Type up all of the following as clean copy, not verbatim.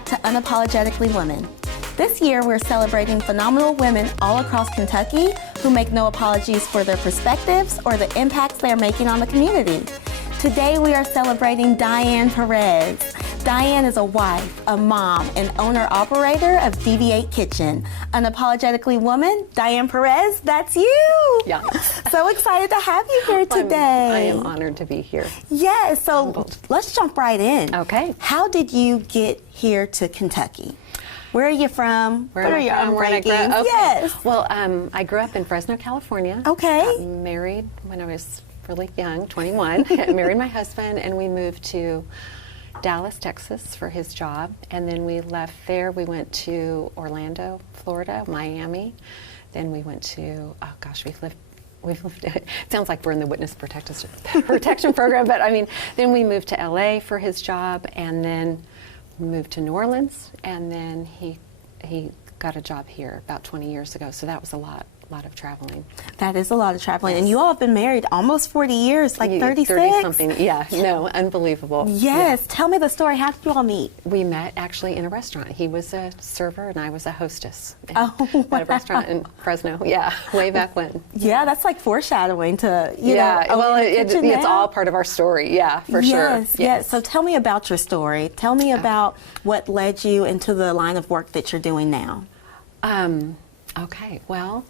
back to Unapologetically Woman. This year, we're celebrating phenomenal women all across Kentucky who make no apologies for their perspectives or the impacts they are making on the community. Today, we are celebrating Diane Perez. Diane is a wife, a mom, and owner-operator of DV8 Kitchen. Unapologetically Woman, Diane Perez, that's you! Yeah. So excited to have you here today. I am honored to be here. Yes, so let's jump right in. Okay. How did you get here to Kentucky? Where are you from? Where are you from? Okay. Yes. Well, I grew up in Fresno, California. Okay. Got married when I was really young, 21. I married my husband, and we moved to Dallas, Texas for his job. And then we left there. We went to Orlando, Florida, Miami. Then we went to, oh gosh, we've lived, it sounds like we're in the witness protection program, but I mean, then we moved to LA for his job, and then moved to New Orleans, and then he got a job here about 20 years ago, so that was a lot of traveling. That is a lot of traveling. Yes. And you all have been married almost 40 years, like 36? 30-something, yeah. No, unbelievable. Yes. Yeah. Tell me the story. How did you all meet? We met actually in a restaurant. He was a server and I was a hostess wow. at a restaurant in Fresno. Yeah, way back when. Yeah, that's like foreshadowing to, you know. Well, it's all part of our story. Yeah, for sure. Yes. So tell me about your story. Tell me about what led you into the line of work that you're doing now. Okay, well,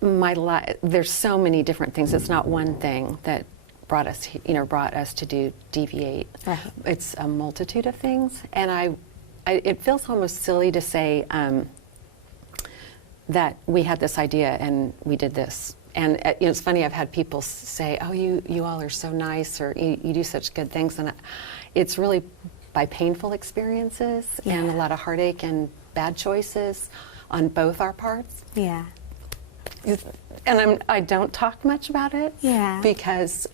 there's so many different things. It's not one thing that brought us to do DV8. Right. It's a multitude of things, and it feels almost silly to say that we had this idea and we did this. And it's funny. I've had people say, "Oh, you all are so nice," or "You do such good things," and it's really by painful experiences and a lot of heartache and bad choices on both our parts. Yeah. And I don't talk much about it. Yeah. Because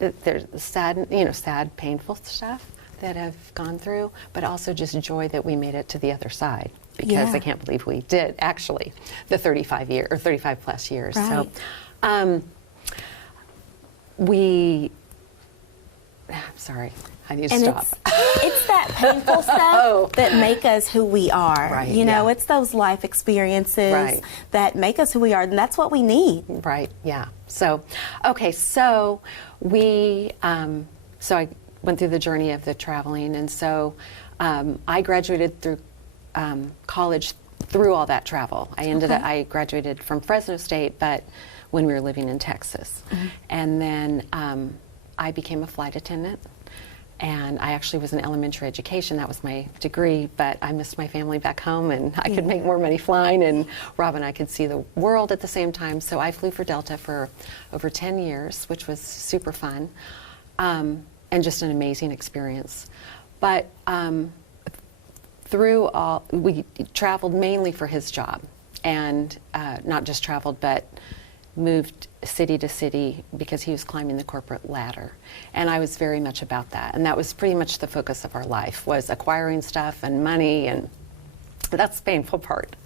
there's sad, painful stuff that I've gone through, but also just joy that we made it to the other side. Because I can't believe we did actually the 35 plus years. Right. So I'm sorry, I need to stop. It's that painful stuff that make us who we are. Right, you know, it's those life experiences that make us who we are, and that's what we need. Right, yeah. So, okay, so so I went through the journey of the traveling, and so I graduated through college through all that travel. I graduated from Fresno State, but when we were living in Texas. Mm-hmm. And then I became a flight attendant, and I actually was in elementary education. That was my degree, but I missed my family back home, and I could make more money flying, and Rob and I could see the world at the same time. So I flew for Delta for over 10 years, which was super fun, and just an amazing experience. But we traveled mainly for his job, and not just traveled, but moved city to city because he was climbing the corporate ladder. And I was very much about that. And that was pretty much the focus of our life, was acquiring stuff and money, and that's the painful part.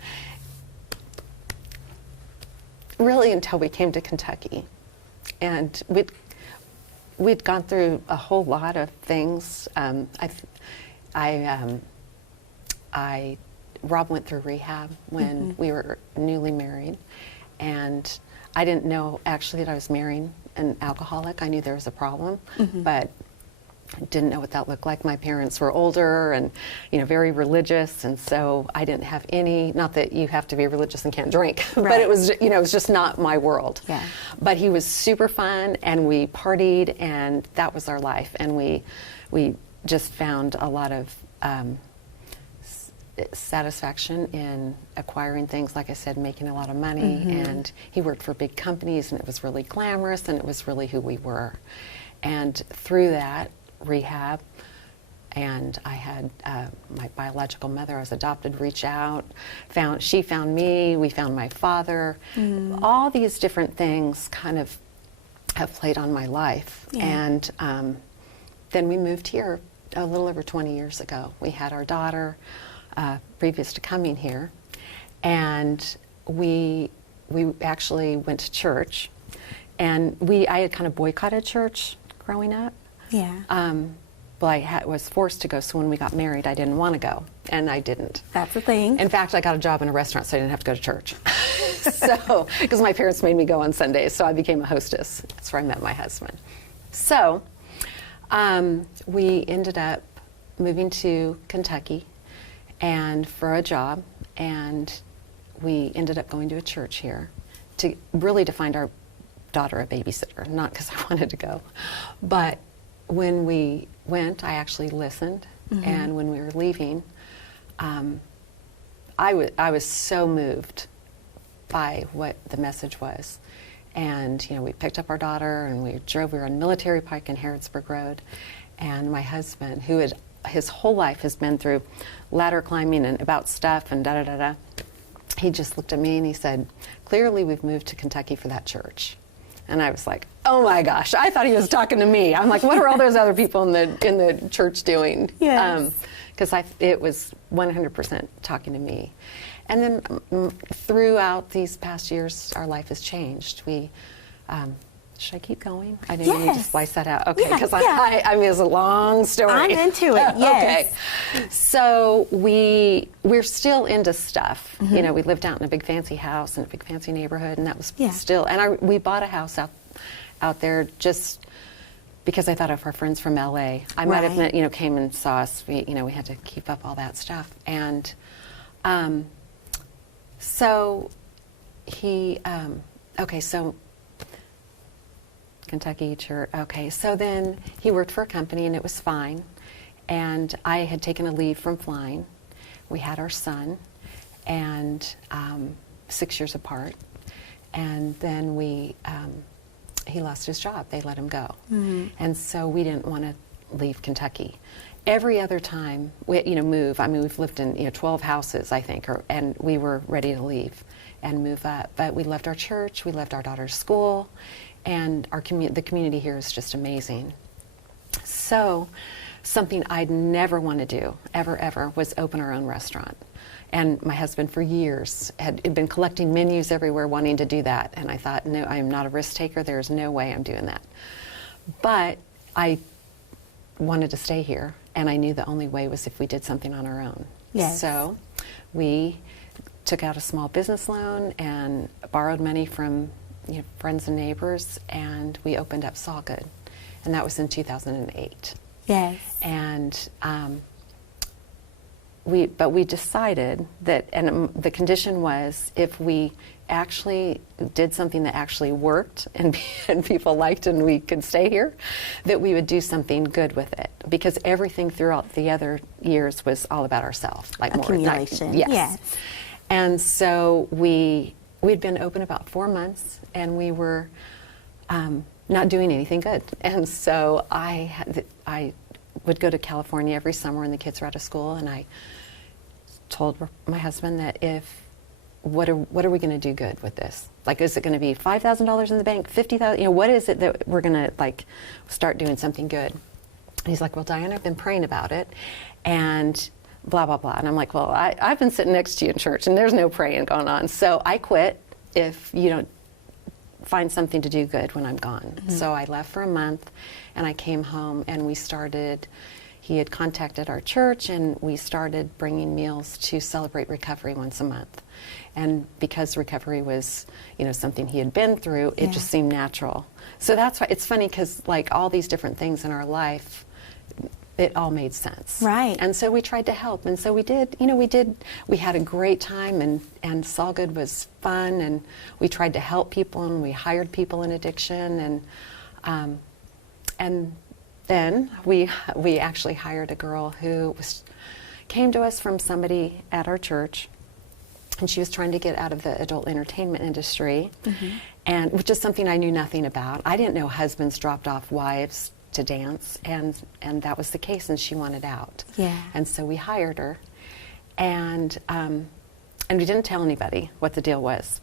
Really until we came to Kentucky. And we'd gone through a whole lot of things. Rob went through rehab when we were newly married, and I didn't know actually that I was marrying an alcoholic. I knew there was a problem, but I didn't know what that looked like. My parents were older and, very religious, and so I didn't have any, not that you have to be religious and can't drink, but it was, it was just not my world. Yeah. But he was super fun, and we partied, and that was our life, and we just found a lot of satisfaction in acquiring things, like I said, making a lot of money, and he worked for big companies, and it was really glamorous, and it was really who we were. And through that rehab, and I had my biological mother, I was adopted, reach out, she found me, we found my father. All these different things kind of have played on my life. And then we moved here a little over 20 years ago. We had our daughter previous to coming here, and we actually went to church, and I had kind of boycotted church growing up. Yeah. well, was forced to go, so when we got married, I didn't want to go, and I didn't. That's the thing. In fact, I got a job in a restaurant, so I didn't have to go to church. So, because my parents made me go on Sundays, so I became a hostess. That's where I met my husband. So, we ended up moving to Kentucky and for a job, and we ended up going to a church here to find our daughter a babysitter, not because I wanted to go. But when we went, I actually listened, and when we were leaving, I was so moved by what the message was. And, we picked up our daughter and we were on Military Pike and Harrodsburg Road, and my husband, who his whole life has been through ladder climbing and about stuff and da-da-da-da, he just looked at me and he said, "Clearly we've moved to Kentucky for that church." And I was like, oh my gosh, I thought he was talking to me. I'm like, what are all those other people in the church doing? Yes. Because it was 100% talking to me. And then throughout these past years, our life has changed. Should I keep going? I didn't even just slice that out. Okay, because I mean, it's a long story. I'm into it, yes. Okay. So we're still into stuff. We lived out in a big fancy house in a big fancy neighborhood, and that was still, and we bought a house out there just because I thought of our friends from LA. I might have met, came and saw us. We had to keep up all that stuff. And so so Kentucky church. Okay, so then he worked for a company and it was fine. And I had taken a leave from flying. We had our son, and 6 years apart. And then he lost his job. They let him go. And so we didn't want to leave Kentucky. Every other time we move. I mean, we've lived in 12 houses, I think, and we were ready to leave and move up. But we left our church. We left our daughter's school. And the community here is just amazing. So something I'd never want to do, ever, was open our own restaurant. And my husband for years had been collecting menus everywhere wanting to do that. And I thought, no, I'm not a risk taker. There's no way I'm doing that. But I wanted to stay here. And I knew the only way was if we did something on our own. Yes. So we took out a small business loan and borrowed money from friends and neighbors, and we opened up Saw Good, and that was in 2008. Yes. And we decided that, and the condition was, if we actually did something that actually worked and people liked and we could stay here, that we would do something good with it, because everything throughout the other years was all about ourselves, like accumulation. More. Yes. And so we'd been open about 4 months, and we were not doing anything good. And so I would go to California every summer when the kids were out of school, and I told my husband that what are we going to do good with this? Like, is it going to be $5,000 in the bank, $50,000? What is it that we're going to start doing something good? And he's like, well, Diane, I've been praying about it, and blah, blah, blah. And I'm like, well, I've been sitting next to you in church, and there's no praying going on. So I quit if you don't find something to do good when I'm gone. So I left for a month, and I came home, and he had contacted our church, and we started bringing meals to celebrate recovery once a month. And because recovery was, something he had been through, it just seemed natural. So that's why it's funny, because all these different things in our life, it all made sense. Right. And so we tried to help. And so we did, we had a great time, and Saw Good was fun, and we tried to help people, and we hired people in addiction, and then we actually hired a girl who came to us from somebody at our church, and she was trying to get out of the adult entertainment industry, and which is something I knew nothing about. I didn't know husbands dropped off wives to dance, and that was the case, and she wanted out. Yeah. And so we hired her, and we didn't tell anybody what the deal was,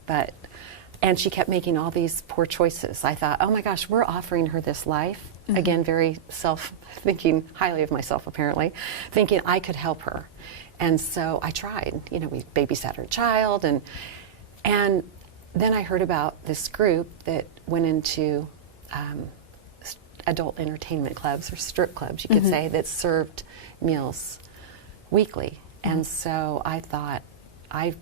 and she kept making all these poor choices. I thought, oh my gosh, we're offering her this life. Again, very thinking highly of myself, apparently, thinking I could help her. And so I tried. We babysat her child, and then I heard about this group that went into adult entertainment clubs or strip clubs, you could say, that served meals weekly. And so I thought I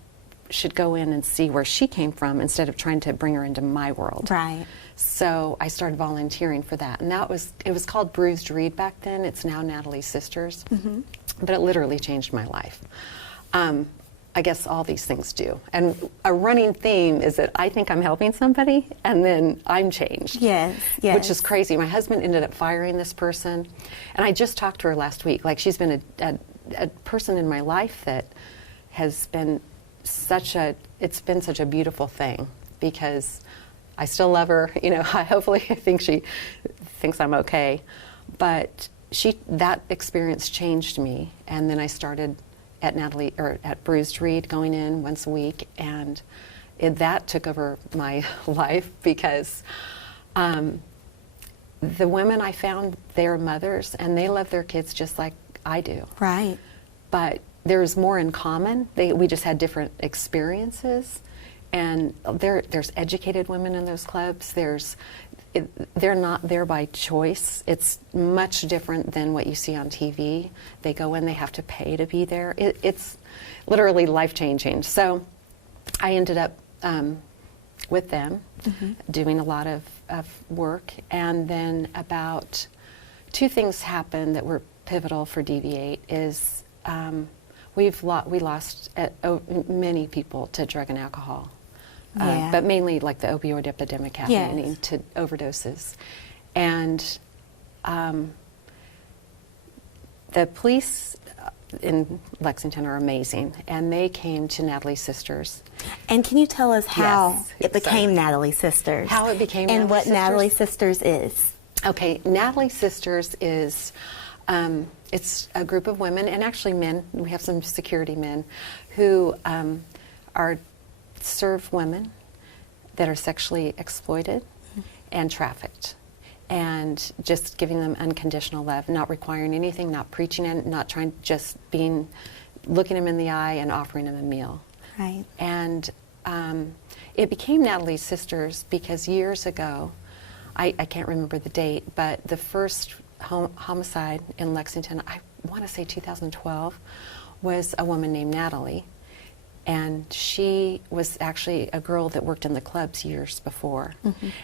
should go in and see where she came from instead of trying to bring her into my world. Right. So I started volunteering for that, and it was called Bruised Reed back then. It's now Natalie's Sisters, but it literally changed my life. I guess all these things do. And a running theme is that I think I'm helping somebody, and then I'm changed. Yes, yes. Which is crazy. My husband ended up firing this person, and I just talked to her last week. Like, she's been a person in my life that has been it's been such a beautiful thing, because I still love her. You know, hopefully I think she thinks I'm okay. But that experience changed me, and then I started at Bruised Reed, going in once a week, and that took over my life, because the women I found, they're mothers, and they love their kids just like I do. Right. But there's more in common. We just had different experiences, and there's educated women in those clubs. They're not there by choice. It's much different than what you see on TV. They go in, they have to pay to be there. It's literally life-changing. So I ended up with them, doing a lot of work, and then about 2 things happened that were pivotal for DV8. Is we lost many people to drug and alcohol. But mainly like the opioid epidemic happening, to overdoses. And the police in Lexington are amazing, and they came to Natalie's Sisters. And can you tell us how it became Natalie's Sisters? How it became and Natalie's what Natalie's Sisters is? Okay, Natalie's Sisters is it's a group of women, and actually men. We have some security men who serve women that are sexually exploited and trafficked, and just giving them unconditional love, not requiring anything, not preaching it, not trying, just looking them in the eye and offering them a meal. Right. And it became Natalie's Sisters because years ago, I can't remember the date, but the first homicide in Lexington, I want to say 2012, was a woman named Natalie. And she was actually a girl that worked in the clubs years before.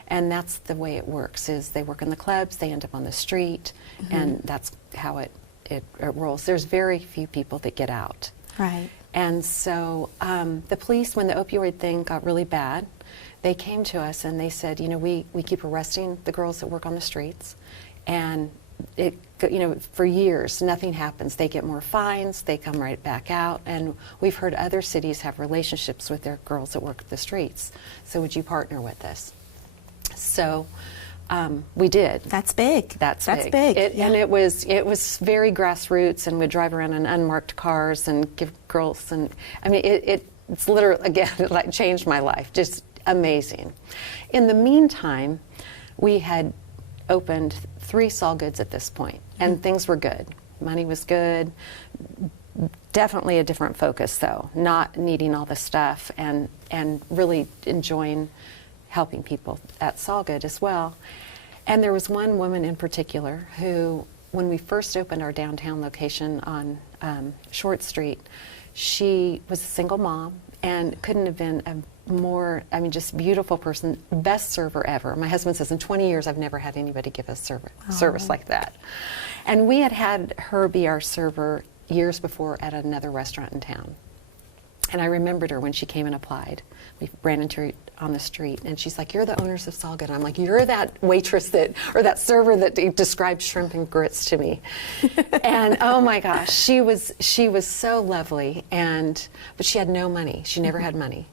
And that's the way it works, is they work in the clubs, they end up on the street, and that's how it rolls. There's very few people that get out. Right. And so the police, when the opioid thing got really bad, they came to us and they said, you know, we keep arresting the girls that work on the streets, and for years, nothing happens. They get more fines, they come right back out, and we've heard other cities have relationships with their girls that work the streets. So would you partner with us? So we did. That's big. That's big. And it was very grassroots, and we'd drive around in unmarked cars and give girls, and I mean, it's literally, again, it like changed my life. Just amazing. In the meantime, we had opened 3 Saul Goods at this point, and things were good. Money was good. Definitely a different focus, though, not needing all the stuff, and really enjoying helping people at Saul Good as well. And there was one woman in particular who, when we first opened our downtown location on Short Street, she was a single mom and couldn't have been a more, just beautiful person, best server ever. My husband says, in 20 years, I've never had anybody give us service like that. And we had her be our server years before at another restaurant in town. And I remembered her when she came and applied. We ran into her on the street, and she's like, "You're the owners of Saul Good." I'm like, "You're that waitress or that server that described shrimp and grits to me." And oh my gosh, she was so lovely, but she had no money. She never had money.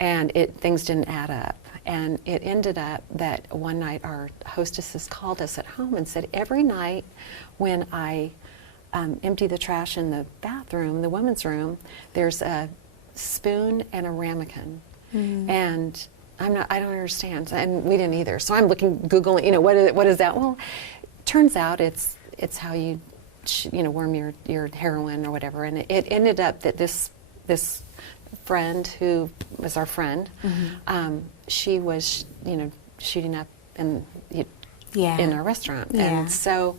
And things didn't add up. And it ended up that one night our hostesses called us at home and said, every night when I empty the trash in the bathroom, the women's room, there's a spoon and a ramekin. And I don't understand. And we didn't either. So I'm Googling, what is that? Well, turns out it's how you worm your heroin or whatever. And it ended up that this friend who was our friend, she was, shooting up and in our restaurant. Yeah. And so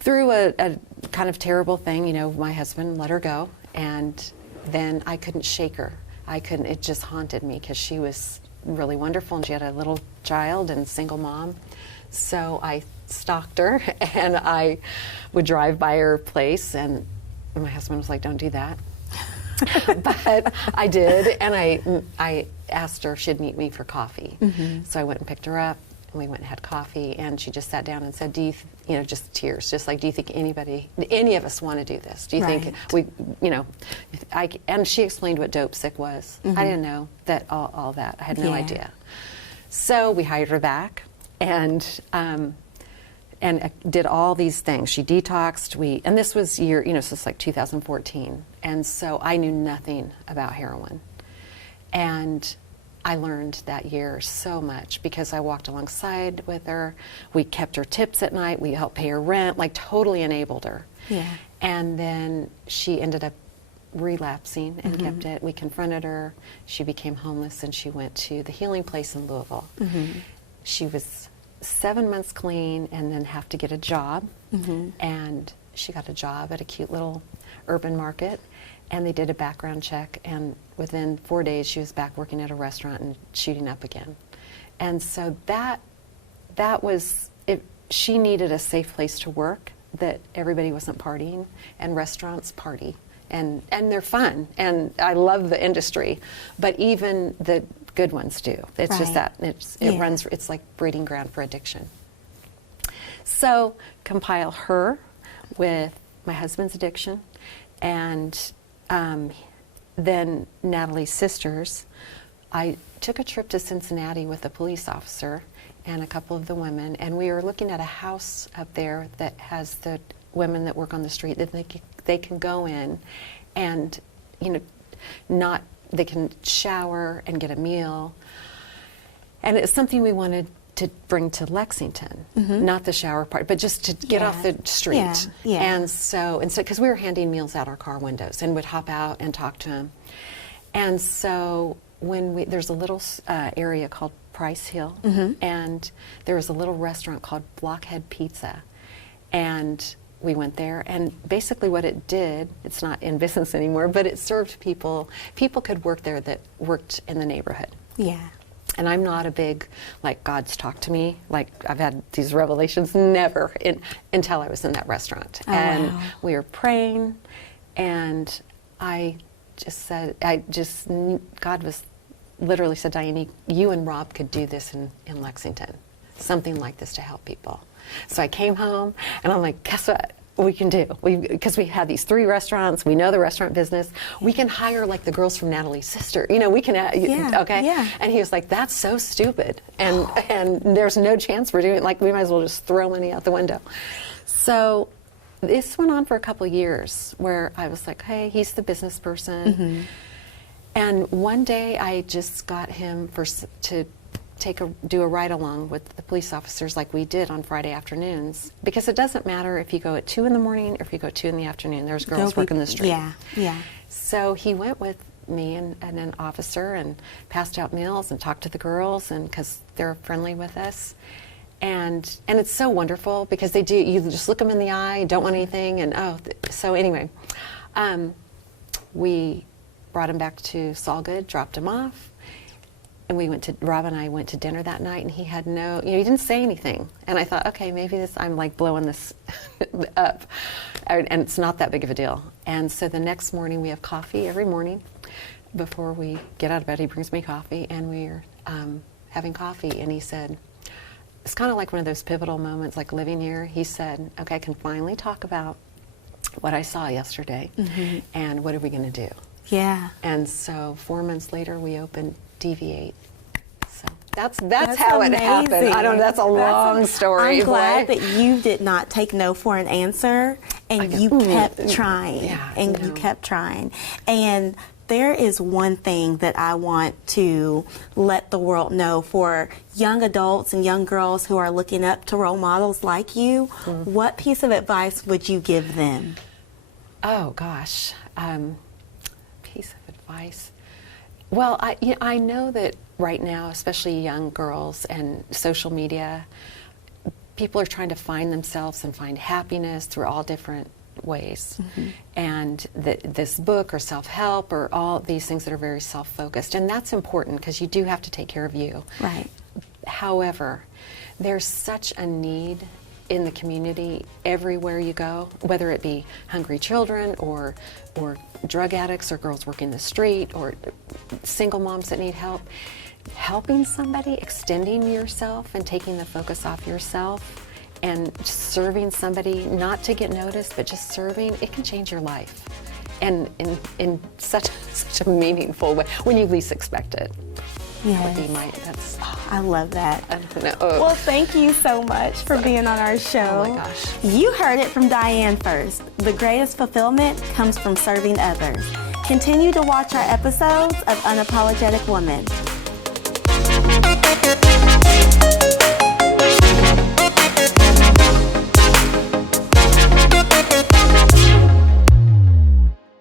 through a kind of terrible thing, you know, my husband let her go, and then I couldn't shake her. It just haunted me because she was really wonderful, and she had a little child and single mom. So I stalked her, and I would drive by her place, and my husband was like, "Don't do that." But I did, and I asked her if she'd meet me for coffee. So I went and picked her up, and we went and had coffee, and she just sat down and said, "Do you just tears, just like, do you think any of us want to do this? Do you think we, you know?" And she explained what dope sick was. I didn't know that all that. I had no idea. So we hired her back, and did all these things. She detoxed. And this was so it's like 2014. And so I knew nothing about heroin. And I learned that year so much because I walked alongside with her. We kept her tips at night. We helped pay her rent, like totally enabled her. Yeah. And then she ended up relapsing and kept it. We confronted her. She became homeless, and she went to the healing place in Louisville. She was 7 months clean and then have to get a job. And she got a job at a cute little urban market, and they did a background check, and within 4 days she was back working at a restaurant and shooting up again. And so that was it. She needed a safe place to work, that everybody wasn't partying, and restaurants party, and they're fun, and I love the industry, but even the good ones do. It's just that it runs. It's like breeding ground for addiction. So compile her with my husband's addiction, and then Natalie's sisters. I took a trip to Cincinnati with a police officer and a couple of the women, and we were looking at a house up there that has the women that work on the street that they can go in, and they can shower and get a meal. And it's something we wanted to bring to Lexington, not the shower part, but just to get off the street. And so, because we were handing meals out our car windows and would hop out and talk to them. And so there's a little area called Price Hill, and there was a little restaurant called Blockhead Pizza. And we went there, and basically what it did, it's not in business anymore, but it served people could work there that worked in the neighborhood. Yeah. And I'm not a big, like, God's talked to me, like, I've had these revelations never until I was in that restaurant. Oh, and wow. We were praying, and I just said, God was literally said, "Diane, you and Rob could do this in Lexington, something like this to help people." So I came home, and I'm like, guess what we can do? Because we had these 3 restaurants, we know the restaurant business, we can hire like the girls from Natalie's sister, we can, okay? Yeah. And he was like, "That's so stupid, and there's no chance we're doing it, like, we might as well just throw money out the window." So this went on for a couple of years where I was like, hey, he's the business person. And one day I just got him to do a ride-along with the police officers like we did on Friday afternoons, because it doesn't matter if you go at 2 in the morning or if you go at 2 in the afternoon. There's girls working the street. Yeah. So he went with me and an officer and passed out meals and talked to the girls, and because they're friendly with us. And it's so wonderful because they do, you just look them in the eye, don't want anything, and so anyway, we brought him back to Solgood, dropped him off. And Rob and I went to dinner that night, and he had he didn't say anything. And I thought, okay, maybe I'm like blowing this up. And it's not that big of a deal. And so the next morning we have coffee every morning. Before we get out of bed, he brings me coffee, and we're having coffee. And he said, it's kind of like one of those pivotal moments, like living here. He said, okay, I can finally talk about what I saw yesterday, and what are we going to do? Yeah. And so 4 months later, we opened DV8. So that's how amazing. It happened. I don't know, that's a long story. I'm glad that you did not take no for an answer, and you kept trying. Yeah, and you kept trying. And there is one thing that I want to let the world know for young adults and young girls who are looking up to role models like you. What piece of advice would you give them? Oh, gosh. Piece of advice. Well, I know that right now, especially young girls and social media, people are trying to find themselves and find happiness through all different ways. And this book or self-help or all these things that are very self-focused, and that's important because you do have to take care of you. Right. However, there's such a need in the community everywhere you go, whether it be hungry children or drug addicts or girls working the street or single moms that need help. Helping somebody, extending yourself and taking the focus off yourself and serving somebody, not to get noticed, but just serving, it can change your life. And in such a meaningful way, when you least expect it. Yes. Would be that's, I love that. I don't know. Well, thank you so much for being on our show. Oh my gosh. You heard it from Diane first. The greatest fulfillment comes from serving others. Continue to watch our episodes of Unapologetic Woman.